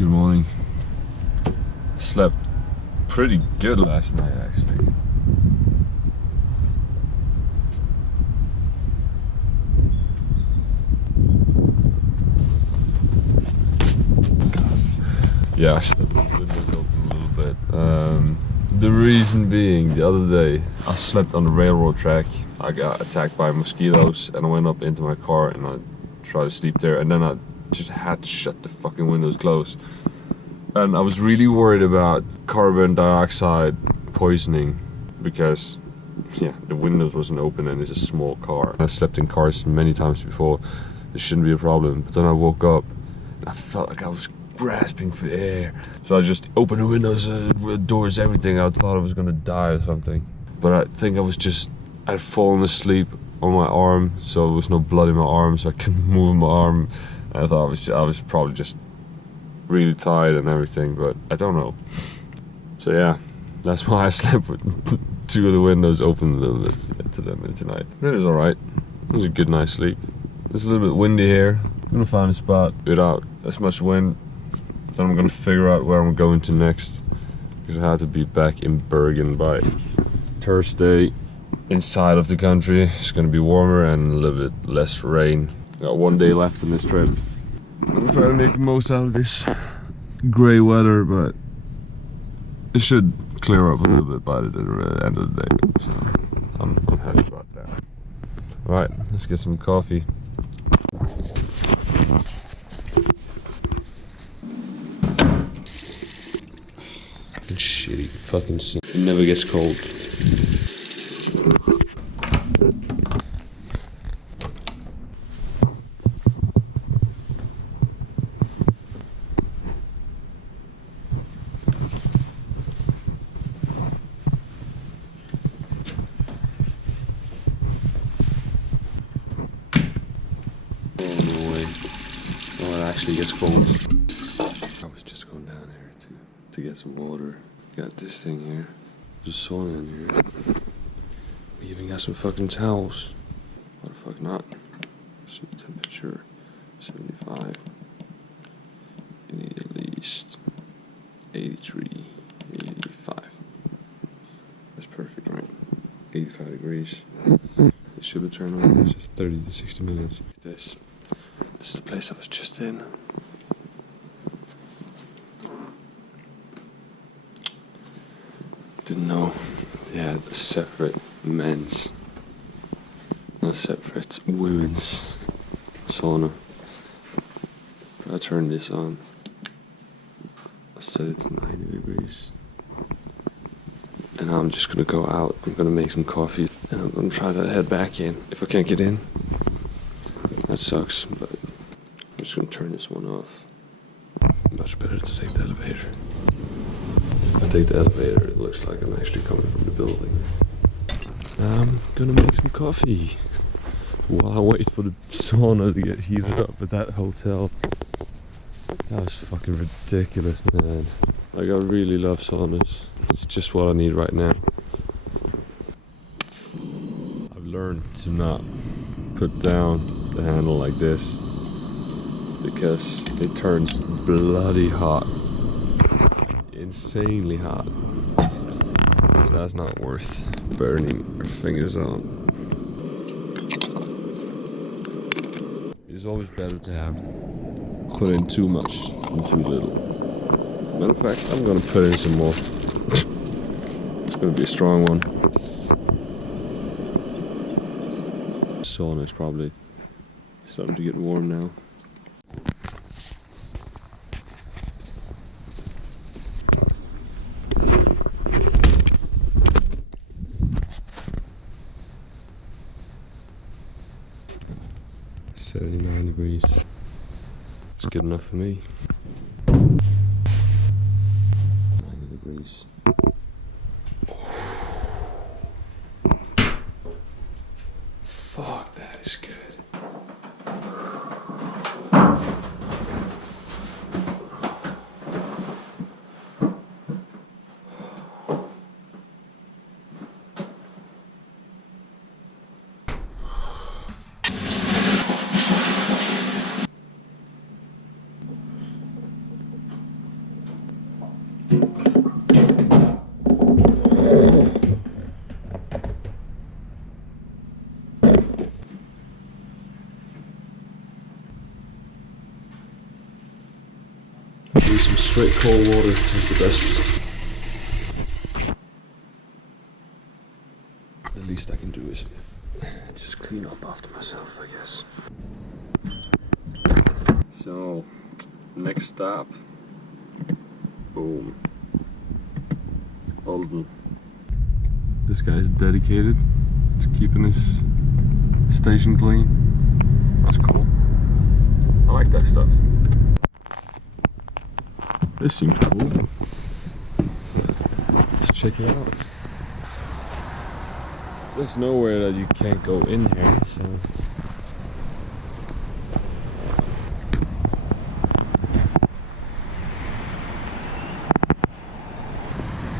Good morning. Slept pretty good last night, actually. Yeah, I slept with the windows open a little bit. The reason being, the other day I slept on the railroad track. I got attacked by mosquitoes and I went up into my car and I tried to sleep there, and then I just had to shut the fucking windows closed. And I was really worried about carbon dioxide poisoning because, yeah, the windows wasn't open and it's a small car. I slept in cars many times before. This shouldn't be a problem. But then I woke up and I felt like I was grasping for air. So I just opened the windows, doors, everything. I thought I was gonna die or something. But I think I'd fallen asleep on my arm, so there was no blood in my arm, so I couldn't move my arm. And I thought I was probably just really tired and everything, but I don't know. So yeah, that's why I slept with two of the windows open a little bit tonight. It was alright. It was a good night's sleep. It's a little bit windy here. I'm gonna find a spot without as much wind. Then I'm gonna figure out where I'm going to next, because I have to be back in Bergen by Thursday. Inside of the country, it's gonna be warmer and a little bit less rain. Got one day left in this trip. I'm gonna try to make the most out of this grey weather, but it should clear up a little bit by the end of the day. So I'm happy about that. Alright, let's get some coffee. Fucking shitty fucking sin. It never gets cold. Actually gets cold. I was just going down here to get some water. Got this thing here. There's a sauna in here. We even got some fucking towels. Why the fuck not? Some temperature 75. You need at least 83, 85. That's perfect, right? 85 degrees. It should be turned on. It's just 30 to 60 minutes. Look at this. This is the place I was just in. Didn't know they had a separate men's, not a separate women's sauna. I turned this on. I set it to 90 degrees. And now I'm just gonna go out. I'm gonna make some coffee and I'm gonna try to head back in. If I can't get in, that sucks, but I'm just gonna turn this one off. Much better to take the elevator. If I take the elevator, it looks like I'm actually coming from the building. I'm gonna make some coffee while I wait for the sauna to get heated up at that hotel. That was fucking ridiculous, man. Like, I really love saunas. It's just what I need right now. I've learned to not put down the handle like this, because it turns bloody hot, insanely hot. So that's not worth burning our fingers on. It's always better to have put in too much than too little. Matter of fact, I'm gonna put in some more. It's gonna be a strong one. Sauna is probably starting to get warm now. .79 degrees. It's good enough for me. 90 degrees. Fuck, that is good. Straight cold water is the best. The least I can do is just clean up after myself, I guess. So, next stop. Boom. Olden. This guy is dedicated to keeping his station clean. That's cool. I like that stuff. This seems cool. Let's check it out. There's nowhere that you can't go in here, so.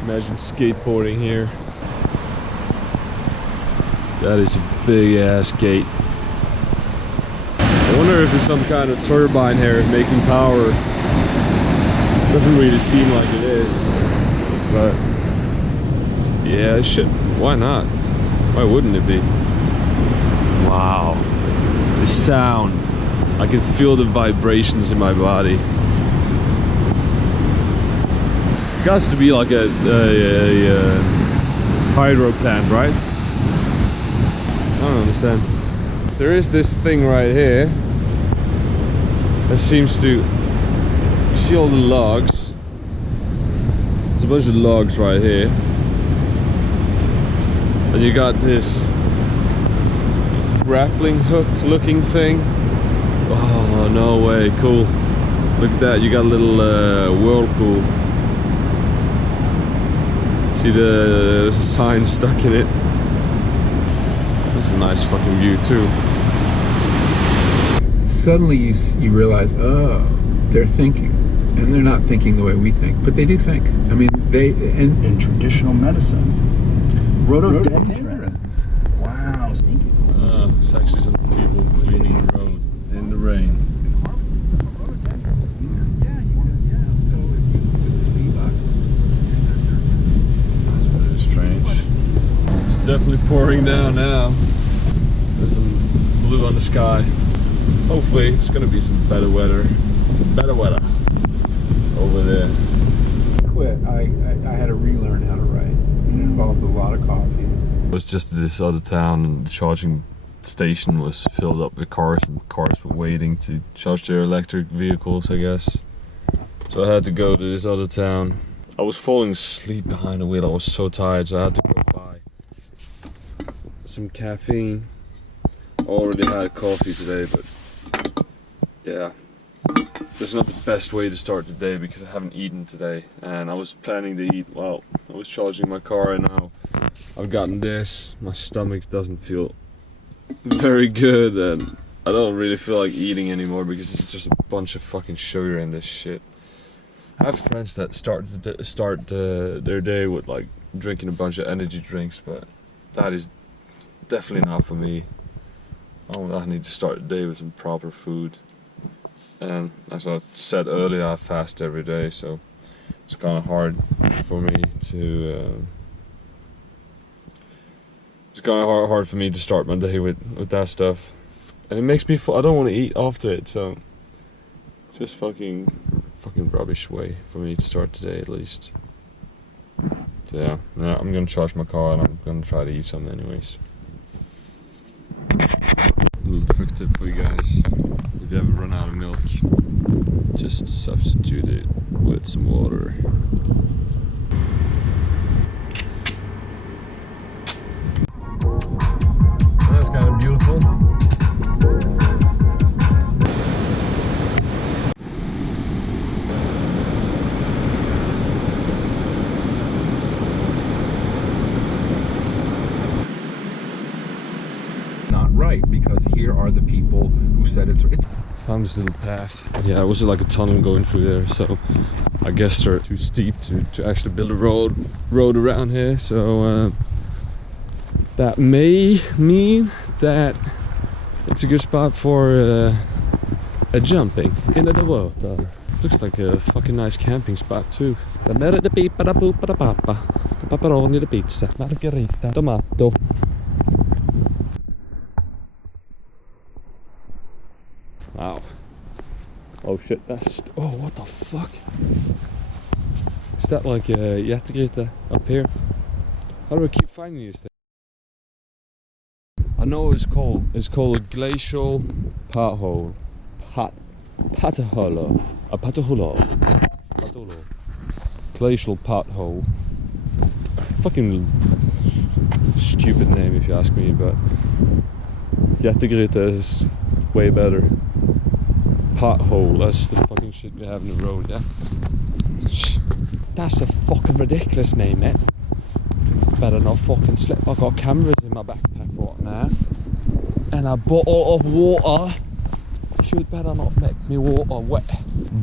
Imagine skateboarding here. That is a big ass gate. I wonder if it's some kind of turbine here making power. Doesn't really seem like it is, but yeah, it should. Why not? Why wouldn't it be? Wow, the sound. I can feel the vibrations in my body. It has to be like a hydro plant, right? I don't understand. There is this thing right here that seems to. You see all the logs? There's a bunch of logs right here. And you got this grappling hook looking thing. Oh, no way, cool. Look at that, you got a little whirlpool. See there's a sign stuck in it. That's a nice fucking view too. Suddenly you realize, oh, they're thinking. And they're not thinking the way we think, but they do think. I mean, in traditional medicine. Rhododendrons. Wow. It's actually some people cleaning the road in the rain. That's very strange. It's definitely pouring down now. There's some blue on the sky. Hopefully it's gonna be some better weather. Better weather over there. quit. I had to relearn how to write. It involved a lot of coffee. It was just this other town, and the charging station was filled up with cars, and cars were waiting to charge their electric vehicles, I guess. So I had to go to this other town. I was falling asleep behind the wheel. I was so tired, so I had to go buy some caffeine. I already had coffee today, but yeah, that's not the best way to start the day because I haven't eaten today, and I was planning to eat while I was charging my car, and now I've gotten this. My stomach doesn't feel very good, and I don't really feel like eating anymore because it's just a bunch of fucking sugar in this shit. I have friends that start their day with like drinking a bunch of energy drinks, but that is definitely not for me. I need to start the day with some proper food. And as I said earlier, I fast every day, so it's kind of hard for me to. It's kind of hard for me to start my day with that stuff, and it makes me. I don't want to eat after it, so it's just fucking rubbish way for me to start the day at least. So yeah, I'm gonna charge my car and I'm gonna try to eat something anyways. Little trick tip for you guys: if you ever run out of milk, just substitute it with some water. That's kind of beautiful. Right, because here are the people who said it's Found this little path. Yeah, it was like a tunnel going through there, so I guess they're too steep to actually build a road around here. So that may mean that it's a good spot for a jumping into the water. Looks like a fucking nice camping spot too. Pepperoni, the pizza, margherita, tomato. Wow. Oh shit, that's... Oh, what the fuck? Is that like a jättegryta up here? How do I keep finding these things? I know it's called a glacial pothole. Pataholo. A pataholo. Pataholo. Glacial pothole. Fucking stupid name if you ask me, but jättegryta is way better. Pothole, that's the fucking shit we have in the road, yeah? That's a fucking ridiculous name, mate. Better not fucking slip. I've got cameras in my backpack right now. And a bottle of water. Should better not make me water wet.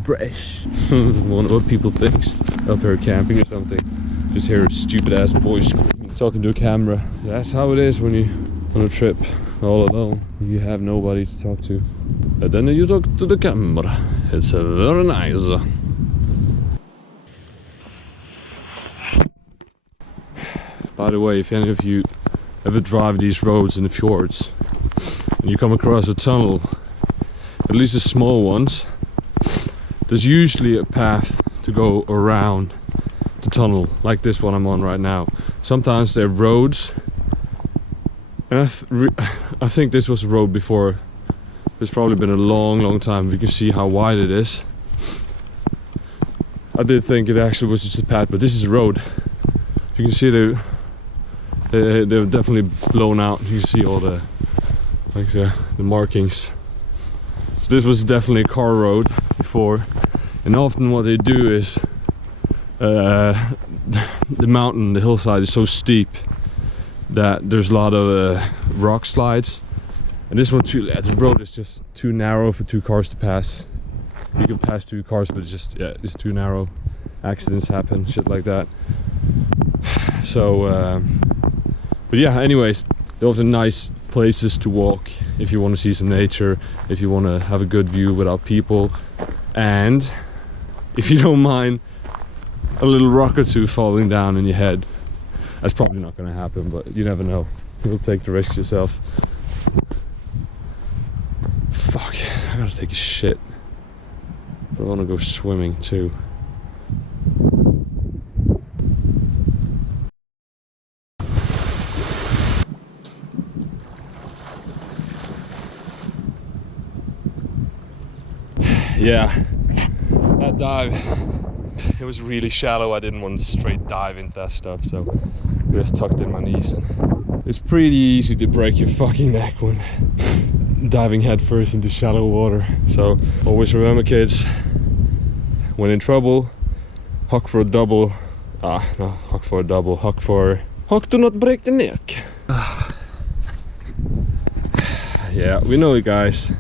British. Wonder what people think. Up here camping or something. Just hear stupid ass boys screaming, talking to a camera. That's how it is when you're on a trip all alone. You have nobody to talk to. And then you talk to the camera. It's very nice. By the way, if any of you ever drive these roads in the fjords and you come across a tunnel, at least the small ones, there's usually a path to go around the tunnel, like this one I'm on right now. Sometimes there are roads, and I think this was a road before. It's probably been a long time. You can see how wide it is. I did think it actually was just a path, but this is a road. You can see they're definitely blown out. You see all the markings. So this was definitely a car road before, and often what they do is the mountain, the hillside is so steep that there's a lot of rock slides, and this one too. The road is just too narrow for two cars to pass. You can pass two cars, but it's too narrow. Accidents happen, shit like that. So, but yeah. Anyways, they're often nice places to walk if you want to see some nature, if you want to have a good view without people, and if you don't mind a little rock or two falling down in your head. That's probably not going to happen, but you never know. You'll take the risk yourself. Fuck, I gotta take a shit. But I want to go swimming too. Yeah, that dive, it was really shallow. I didn't want to straight dive into that stuff, so I just tucked in my knees. And it's pretty easy to break your fucking neck when diving headfirst into shallow water. So always remember, kids, when in trouble, huck for a double. Huck for a double. Huck do not break the neck. Yeah, we know it, guys.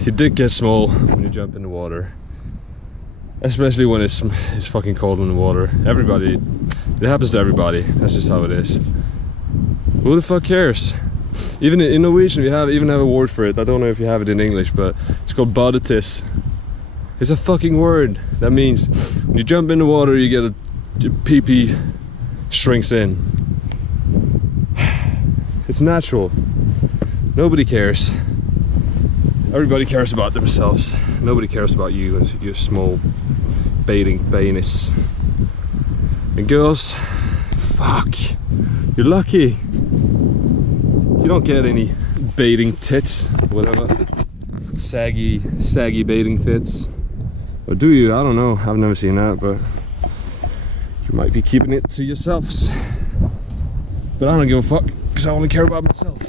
Your dick gets small when you jump in the water, especially when it's fucking cold in the water. Everybody, it happens to everybody. That's just how it is. Who the fuck cares? Even in Norwegian, we even have a word for it. I don't know if you have it in English, but it's called badetis. It's a fucking word. That means when you jump in the water, you get your pee-pee shrinks in. It's natural. Nobody cares. Everybody cares about themselves. Nobody cares about you and your small baiting penis. And girls, fuck, you're lucky. You don't get any baiting tits, whatever. Saggy baiting tits. Or do you? I don't know. I've never seen that, but you might be keeping it to yourselves. But I don't give a fuck, because I only care about myself.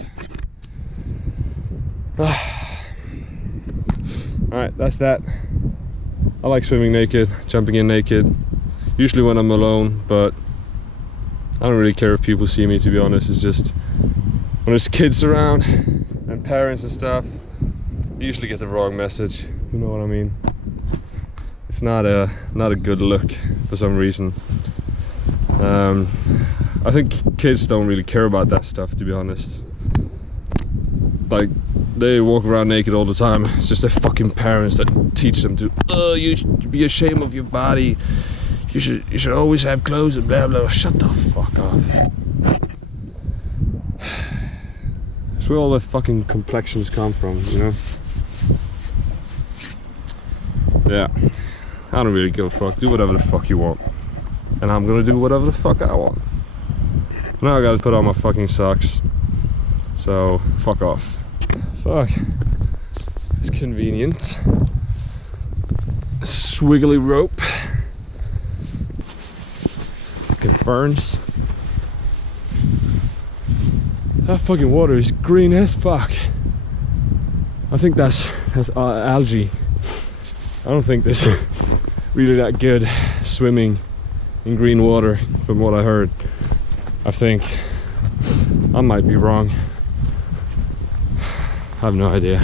Alright, that's that. I like swimming naked, jumping in naked. Usually when I'm alone, but I don't really care if people see me, to be honest. It's just when there's kids around and parents and stuff, you usually get the wrong message. You know what I mean? It's not a good look for some reason. I think kids don't really care about that stuff, to be honest. Like, they walk around naked all the time. It's just their fucking parents that teach them to, you should be ashamed of your body. You should always have clothes and blah blah. Shut the fuck up. That's where all the fucking complexions come from, you know? Yeah. I don't really give a fuck. Do whatever the fuck you want. And I'm gonna do whatever the fuck I want. Now I gotta put on my fucking socks. So, fuck off. Fuck. It's convenient. A swiggly rope. Fucking ferns. That fucking water is green as fuck. I think that's algae. I don't think there's really that good swimming in green water from what I heard. I think. I might be wrong. I have no idea.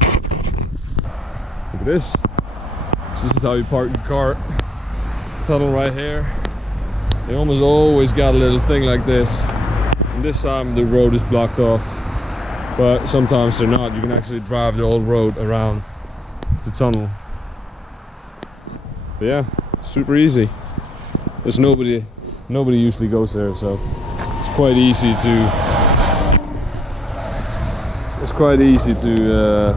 Look at this. This is how you park your car. Tunnel right here. They almost always got a little thing like this. And this time the road is blocked off. But sometimes they're not. You can actually drive the old road around the tunnel. But yeah, super easy. There's nobody usually goes there, so it's quite easy to. It's quite easy to.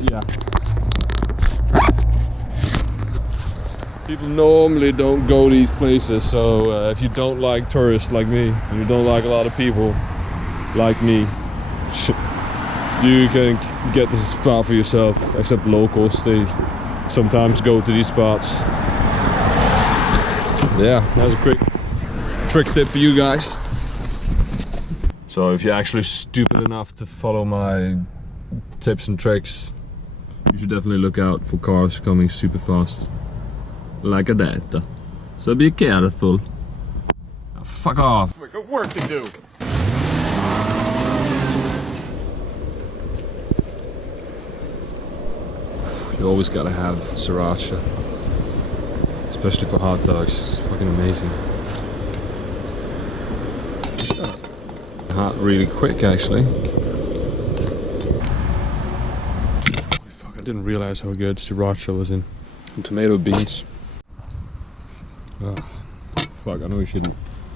Yeah. People normally don't go these places, so if you don't like tourists like me, and you don't like a lot of people like me, you can get this spot for yourself. Except locals, they sometimes go to these spots. Yeah, that's a quick trick tip for you guys. So if you're actually stupid enough to follow my tips and tricks, you should definitely look out for cars coming super fast like that. So be careful. Now, fuck off. We got work to do. You always gotta have sriracha, especially for hot dogs. It's fucking amazing. Hot really quick, actually. Fuck, I didn't realize how good sriracha was in tomato beans. Oh, fuck, I know you shouldn't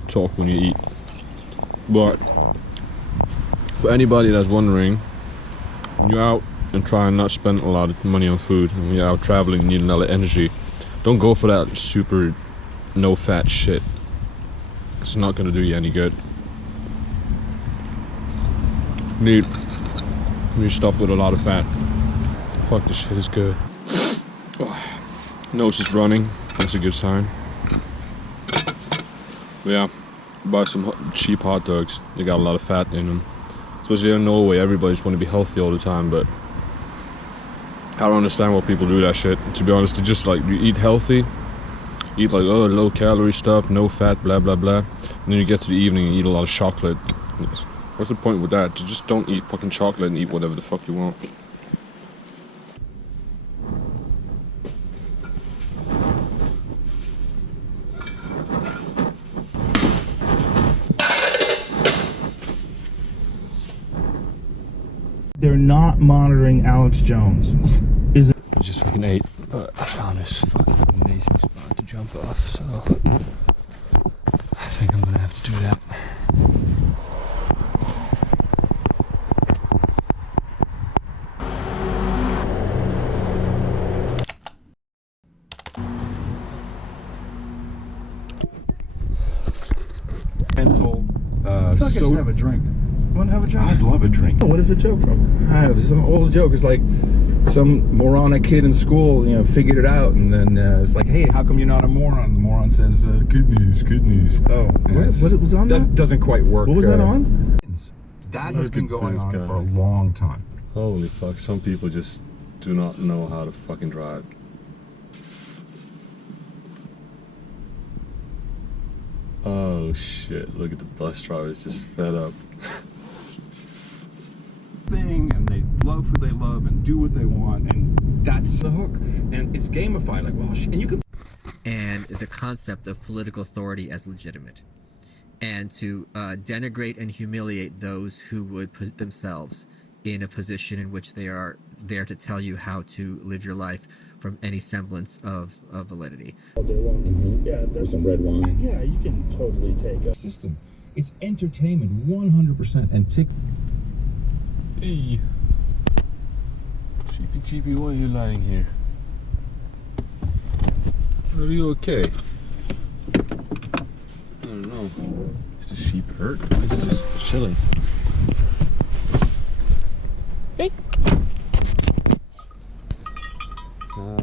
talk when you eat, but for anybody that's wondering, when you're out and try and not spend a lot of money on food, and when you're out traveling and need a lot of energy, don't go for that super no fat shit. It's not gonna do you any good. Need stuff with a lot of fat. Fuck, this shit is good. Oh, nose is running, that's a good sign. But yeah, buy some cheap hot dogs. They got a lot of fat in them. Especially in Norway, everybody's want to be healthy all the time, but I don't understand why people do that shit. To be honest, they just like, you eat healthy, eat like, oh, low calorie stuff, no fat, blah blah blah, and then you get to the evening and eat a lot of chocolate. What's the point with that? You just don't eat fucking chocolate and eat whatever the fuck you want. They're not monitoring Alex Jones. Is it? I just fucking ate, but I found this fucking amazing spot to jump off, so I think I'm gonna have to do that. Mental. So have a drink. Want to have a drink? I'd love a drink. What is the joke from? It's an old joke. It's like some moronic kid in school, you know, figured it out, and then it's like, hey, how come you're not a moron? The moron says, kidneys. Oh, what was on that? Doesn't quite work. What was that on? That has been going on guy for a long time. Holy fuck, some people just do not know how to fucking drive. Oh shit, look at the bus drivers just fed up. Thing, and they love who they love and do what they want, and that's the hook. And it's gamified, like, well, and you can. And the concept of political authority as legitimate, and to denigrate and humiliate those who would put themselves in a position in which they are there to tell you how to live your life from any semblance of validity. All day long. Yeah, there's Some red wine. Yeah, you can totally take a System. It's entertainment, 100%, and tick. Hey. Cheapy, why are you lying here? Are you okay? I don't know. Is the sheep hurt? It's just chilling. Hey.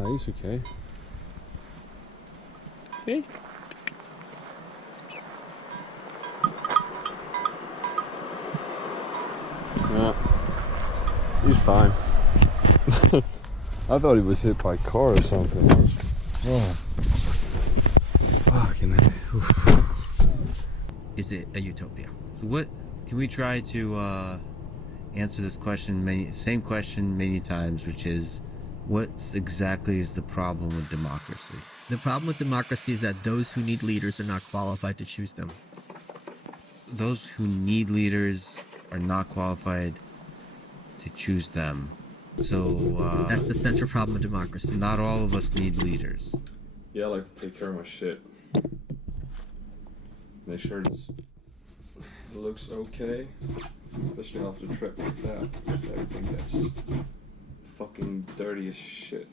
He's okay. Hey. Yeah. He's fine. I thought he was hit by a car or something. Oh. Fucking. Is it a utopia? So what can we try to answer this question? Same question many times, which is, what exactly is the problem with democracy? The problem with democracy is that those who need leaders are not qualified to choose them. Those who need leaders are not qualified to choose them. So That's the central problem of democracy. not all of us need leaders. Yeah, I like to take care of my shit. Make sure it looks okay. Especially after a trip like that. Because everything gets fucking dirty as shit.